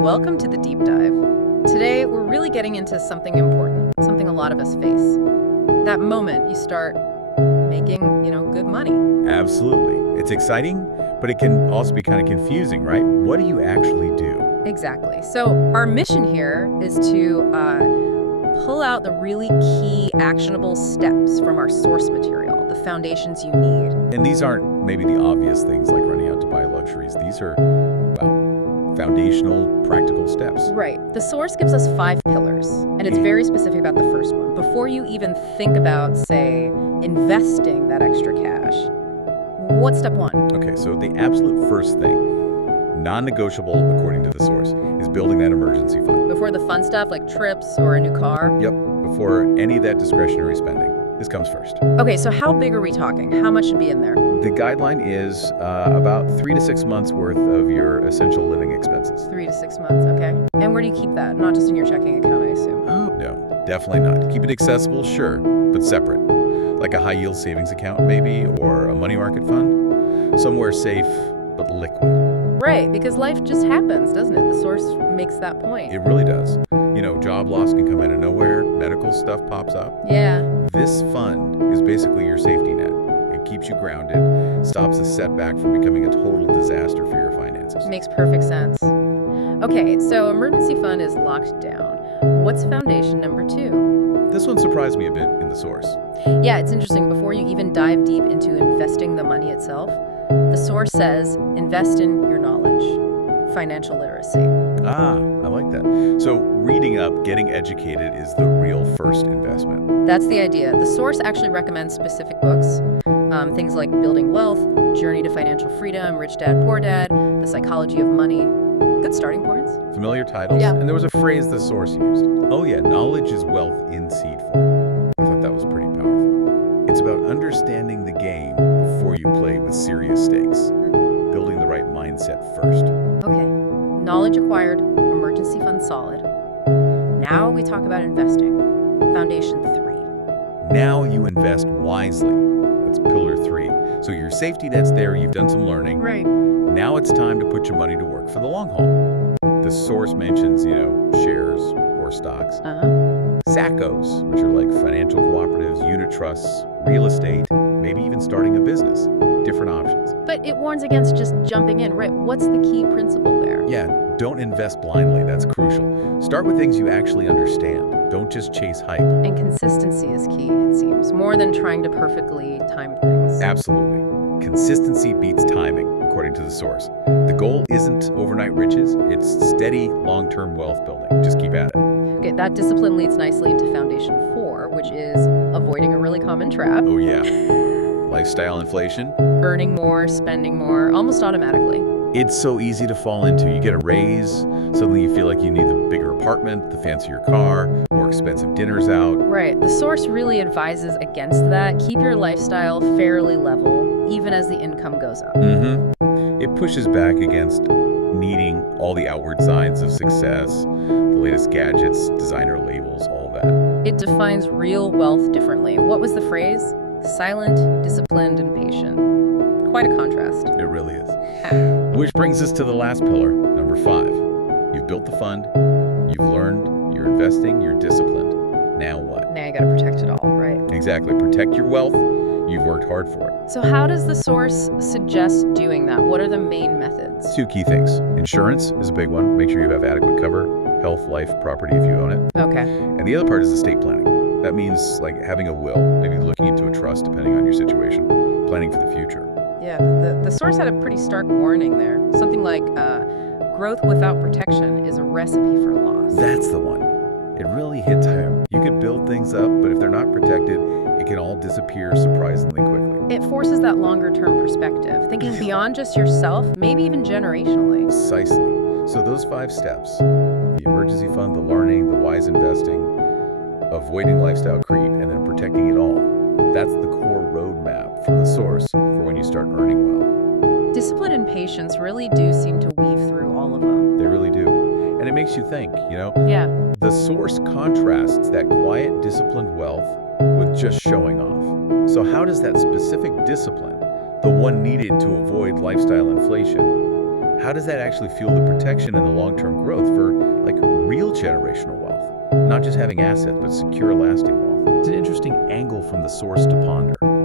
Welcome to the deep dive. Today, we're really getting into something important, something a lot of us face. That moment you start making, good money. Absolutely. It's exciting, but it can also be kind of confusing, right? What do you actually do? Exactly. So, our mission here is to pull out the really key actionable steps from our source material, the foundations you need. And these aren't maybe the obvious things like running out to buy luxuries. These are, well, foundational, practical steps. Right. The source gives us 5 pillars, and it's very specific about the first one. Before you even think about, say, investing that extra cash, what's step 1? Okay, so the absolute first thing, non-negotiable according to the source, is building that emergency fund. Before the fun stuff like trips or a new car? Yep, before any of that discretionary spending. This comes first. Okay, so how big are we talking? How much should be in there? The guideline is about 3 to 6 months worth of your essential living expenses. 3 to 6 months, okay. And where do you keep that? Not just in your checking account, I assume. No, definitely not. Keep it accessible, sure, but separate. Like a high-yield savings account, maybe, or a money market fund. Somewhere safe, but liquid. Right, because life just happens, doesn't it? The source makes that point. It really does. Job loss can come out of nowhere, medical stuff pops up. Yeah. This fund is basically your safety net. It keeps you grounded, stops a setback from becoming a total disaster for your finances. Makes perfect sense. Okay, so emergency fund is locked down. What's foundation number 2? This one surprised me a bit in the source. Yeah, it's interesting. Before you even dive deep into investing the money itself, the source says invest in your knowledge, financial literacy. Ah, I like that. So reading up, getting educated is the real first investment. That's the idea. The source actually recommends specific books, things like Building Wealth, Journey to Financial Freedom, Rich Dad, Poor Dad, The Psychology of Money. Good starting points. Familiar titles? Yeah. And there was a phrase the source used. Oh yeah, knowledge is wealth in seed form. I thought that was pretty powerful. It's about understanding the game before you play with serious stakes. Building the right mindset first. Okay, knowledge acquired, emergency fund solid. Now we talk about investing. Foundation 3. Now you invest wisely. That's pillar 3. So your safety net's there, you've done some learning. Right. Now it's time to put your money to work for the long haul. The source mentions, shares or stocks. SACCOs, which are like financial cooperatives, unit trusts, real estate, maybe even starting a business. Different options. But it warns against just jumping in, right? What's the key principle there? Yeah, don't invest blindly. That's crucial. Start with things you actually understand. Don't just chase hype. And consistency is key, it seems, more than trying to perfectly time things. Absolutely. Consistency beats timing, according to the source. The goal isn't overnight riches, it's steady, long-term wealth building. Just keep at it. Okay, that discipline leads nicely into Foundation 4, which is avoiding a really common trap. Oh yeah. Lifestyle inflation. Earning more, spending more, almost automatically. It's so easy to fall into. You get a raise, suddenly you feel like you need the bigger apartment, the fancier car, more expensive dinners out. Right. The source really advises against that. Keep your lifestyle fairly level, even as the income goes up. It pushes back against needing all the outward signs of success, the latest gadgets, designer labels, all that. It defines real wealth differently. What was the phrase? Silent, disciplined, and patient. Quite a contrast. It really is. Which brings us to the last pillar, number 5. You've built the fund, you've learned, you're investing, you're disciplined. Now what? Now you gotta protect it all, right? Exactly. Protect your wealth. You've worked hard for it. So how does the source suggest doing that? What are the main methods? 2 key things. Insurance is a big one. Make sure you have adequate cover, health, life, property if you own it. Okay. And the other part is estate planning. That means like having a will, maybe looking into a trust depending on your situation, planning for the future. Yeah, the source had a pretty stark warning there. Something like, growth without protection is a recipe for loss. That's the one. It really hits home. You can build things up, but if they're not protected, it can all disappear surprisingly quickly. It forces that longer-term perspective, thinking beyond just yourself, maybe even generationally. Precisely. So those 5 steps, the emergency fund, the learning, the wise investing, avoiding lifestyle creep, and then protecting it all. That's the core roadmap from the source for when you start earning well. Discipline and patience really do seem to weave through all of them. They really do. And it makes you think, Yeah. The source contrasts that quiet, disciplined wealth with just showing off. So how does that specific discipline, the one needed to avoid lifestyle inflation, how does that actually fuel the protection and the long-term growth for, like, real generational wealth? Not just having assets, but secure, lasting wealth. It's an interesting angle from the source to ponder.